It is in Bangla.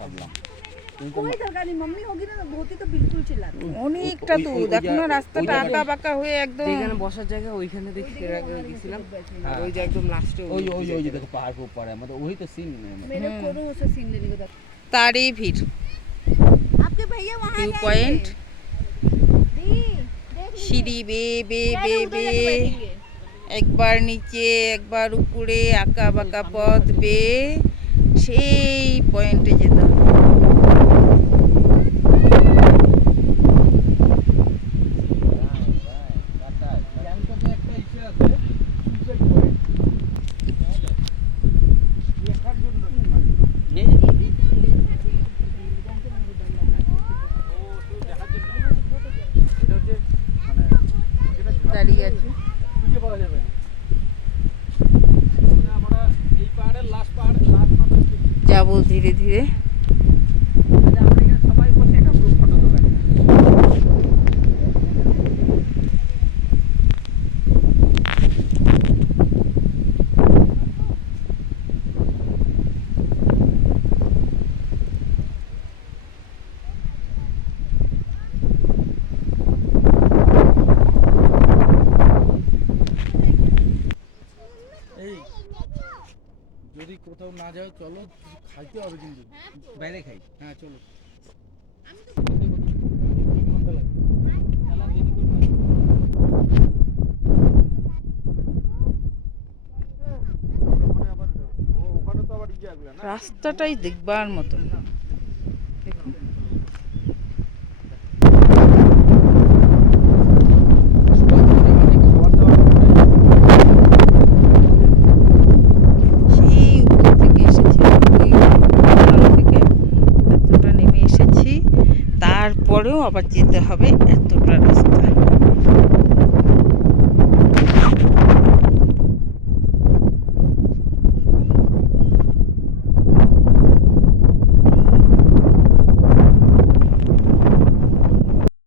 ভাবলাম कोई दरकार नहीं, मम्मी होगी ना तो होती तो बिल्कुल चिल्लाती। অনেকটা তো দেখো না রাস্তাটা আঁকা বাঁকা হয়ে একদম যেখানে বসার জায়গা ওইখানে দেখি গেছিলাম আর ওই যে একদম লাস্টে ওই ওই ওই যে দেখো পাহাড় উপর है मतलब वही तो सीन है मेरे को तो उसे सीन लेने को था। তারই ভিড় आपके भैया वहाँ ভিউ পয়েন্ট दी देख সিঁড়ি বে বে বে लीजिए বে उधर जाके बैठेंगे। একবার নিচে একবার উপরে আঁকা বাঁকা পথ বেয়ে সেই পয়েন্টে যেতে হবে। দাঁড়িয়ে আছি যাবো ধীরে ধীরে। যদি কোথাও না যাও চলো খাইতে হবে কিন্তু বাইরে খাই হ্যাঁ চলো রাস্তাটাই দেখবার মতন দেখুন। সেই উপর থেকে এসেছি ওই ঢাল থেকে এতটা নেমে এসেছি তারপরেও আবার যেতে হবে এতটা রাস্তা।